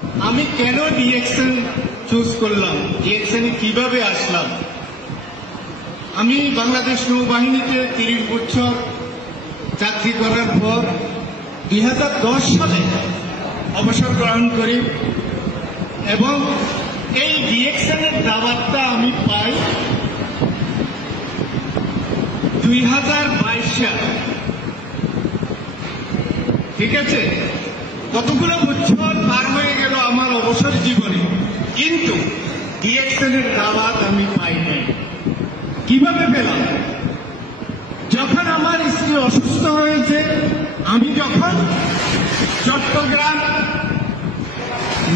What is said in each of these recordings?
আমি কেন DXN choose করলাম, ডিএক্সএনে কিভাবে আসলাম? আমি বাংলাদেশ নৌবাহিনীতে 30 বছর চাকরি করার পর 2010 সালে অবসর গ্রহণ করি এবং এই ডিএক্সএনের দাওয়াতটা আমি পাই 2022 সালে। ঠিক আছে, কতগুলো বছর পার হয়ে গেল আমার অবসর জীবনে, কিন্তু ডিএক্সএনের দাওয়াত আমি পাইনি। কিভাবে পেলাম? যখন আমার স্ত্রী অসুস্থ হয়েছে, আমি যখন চট্টগ্রাম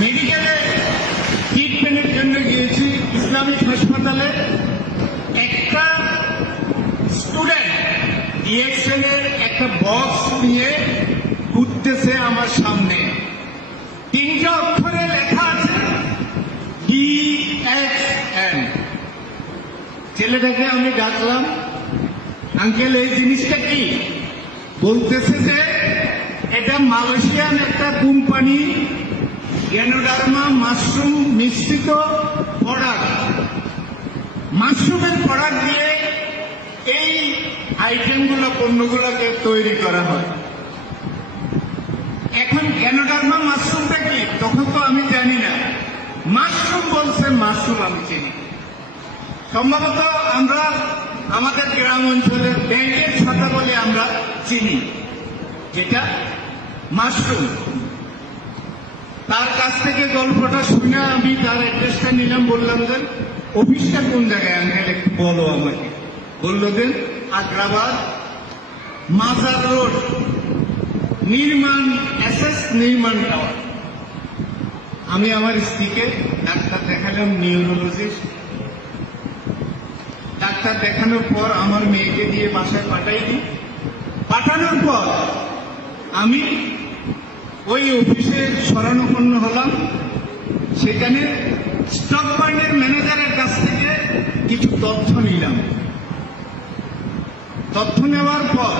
মেডিকেলে ট্রিটমেন্টের জন্য গিয়েছি ইসলামিক হাসপাতালে, একটা স্টুডেন্ট ডিএক্সএনের একটা বক্স নিয়ে ঘুরতেছে আমার সামনে। 3টা অক্ষরে লেখা আছে ডিএক্সএন। ছেলেটাকে আমি ডাকলাম, আঙ্কেল এই জিনিসটা কি? বলতেছে যে এটা মালয়েশিয়ান একটা কোম্পানি, গ্যানোডার্মা মাশরুম মিশ্রিত প্রোডাক্ট। মাশরুমের প্রোডাক্ট দিয়ে এই আইটেমগুলো, পণ্যগুলোকে তৈরি করা হয়। এখন গ্যানোডার্মা মাশরুমটা কি তখন তো আমি জানি না। মাশরুম বলছে, মাশরুম আমি চিনি। সম্ভবত আমরা আমাদের গ্রাম অঞ্চলে ব্যাঙের ছাতা বলে আমরা চিনি, যেটা মাশরুম। তার কাছ থেকে গল্পটা শুনে আমি তার অ্যাড্রেসটা নিলাম, বললাম যে অফিসটা কোন জায়গায় আঙ্কেল একটু বলো আমাকে। বললো যে আগ্রাবাদ মাজার রোড নির্মাণ এসএস নির্মাণ টাওয়ার। আমি আমার স্ত্রীকে ডাক্তার দেখালাম, নিউরোলজিস্ট। ডাক্তার দেখানোর পর আমার মেয়েকে দিয়ে বাসায় পাঠাই দিই। পাঠানোর পর আমি ওই অফিসে শরণাপন্ন হলাম। সেখানে স্টক পয়েন্টের ম্যানেজারের কাছ থেকে কিছু তথ্য নিলাম। তথ্য নেওয়ার পর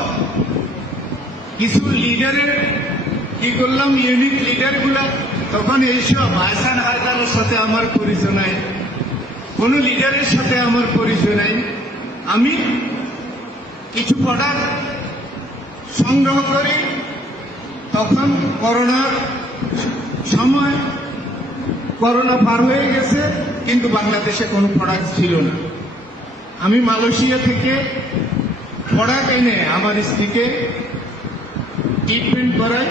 কিছু লিডারের কি করলাম, ইউনিট লিডারগুলা, তখন এইসব আহসান হায়দারের সাথে আমার পরিচয় নাই, কোন লিডারের সাথে আমার পরিচয় নাই। আমি কিছু প্রোডাক্ট সংগ্রহ করি। তখন করোনার সময়, করোনা পার হয়ে গেছে, কিন্তু বাংলাদেশে কোনো প্রোডাক্ট ছিল না। আমি মালয়েশিয়া থেকে প্রোডাক্ট এনে আমার স্ত্রীকে ট্রিটমেন্ট করাই।